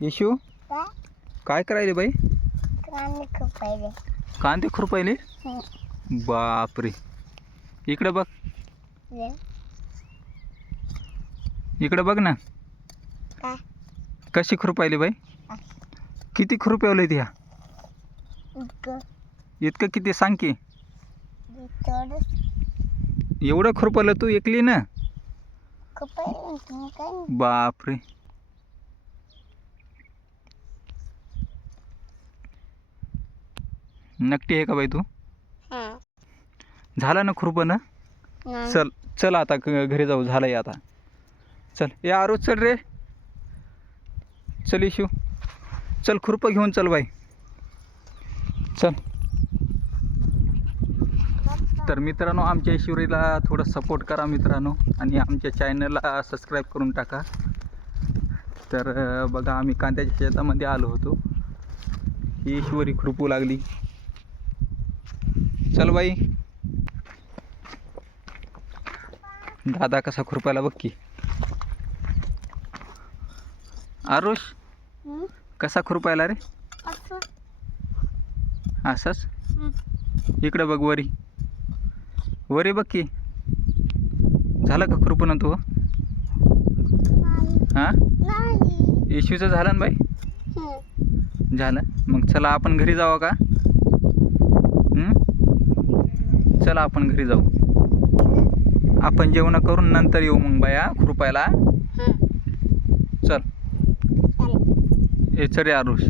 येशू? काय काय करायले बाई? कांदे खूप पाहिजे कांदे खुरपायले? हं. बापरे. इकडे बघ. इकडे बघ ना. काय कशी खुरपायली बाई? किती खुरपवले ह्या? इतकं. इतकं किती? सांग की. एवढं खुरपवलं तू एकली ना? खूप पाहिजे तुम्ही काय? बापरे. नक्की आहे का बाई तू? हां. झालं ना खुरपणं. चल चल आता घरी जाऊ झालंय आता. चल या आरोज चल रे. चल इशू चल खुरपं घेऊन चल बाई. चल. तर मित्रांनो आमच्या ईश्वरीला थोडं सपोर्ट करा मित्रांनो आणि आमच्या चॅनलला सबस्क्राईब करून टाका. तर बघा आम्ही कांद्याच्या शेतामध्ये आलो होतो. ही ईश्वरी खुरपू लागली. चल बाई. दादा कसा खुरपायला बघ की. आरुष? कसा खुरपायला रे? असं. असंच. इकडं बघ वरी. वरी बघ की. झालं का खुरपण तू? हां? इश्यूचं झालं ना बाई. झालं. मग चला आपण घरी जाऊ का हं? चला आपण घरी जाऊ. आपण जेवण करून नंतर येऊ मग बाया खुरपायला. हं. चल. ए चल आरुष.